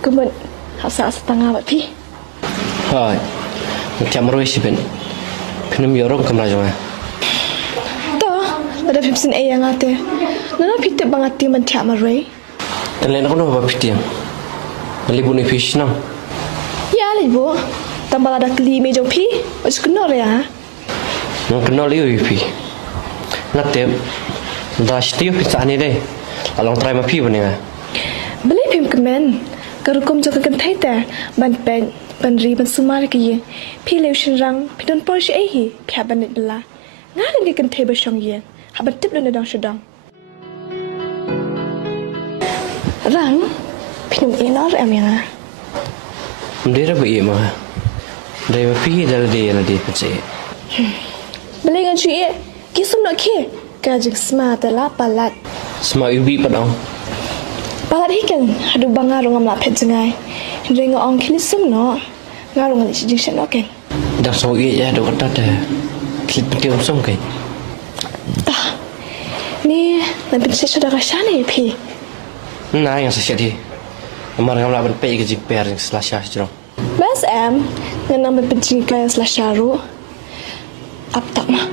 Kemudian hasa setengah buat pi. Hai, macam meruih sih ben. Kena miorong kamera jangan. Toh, ada pipsin yang ngate. Nana pitik bangati mencak meruih. Dan lain aku nak apa pitiam. Melibu ni fish nang. Ya, ibu. Tambah ada keli meja pi. Macam kenal ya. Nang kenal liu pi. Nanti, dah setiap pizza ni deh. Along try ma pi bani nga. Beli pim kemen. Kerukum jauh kentai ter. Ban pen. Ban ri ban sumar kaya. Pi lew shenrang. Pi don Porsche hi. Pi haban net bela. Ngada ni kentai bersong ye. Haban tip don nedang sedang. Rang. Pi nung enar em yang ah. Mendera ba iya mah. Dari ma pi dari dia na dia pizza. Beli ngan cuy. Kisum nak ke. Kajik smart lah palat. Semua ubi padang. Palat hikan. Hadu bang ngarung am lapet jengai. Hindri ngong kilisum no. Ngarung ngali sijing syak no kan. Dah so iya ya do kata dah. Kit peti usum kan. Tah. Ni nampak saudara Shani pi. Nah yang saya di. Kemarin kamu laban pay ke jiper yang selasya jerong. Bas em. Ngan nampak pencing kaya selasyaru. Up tak mah.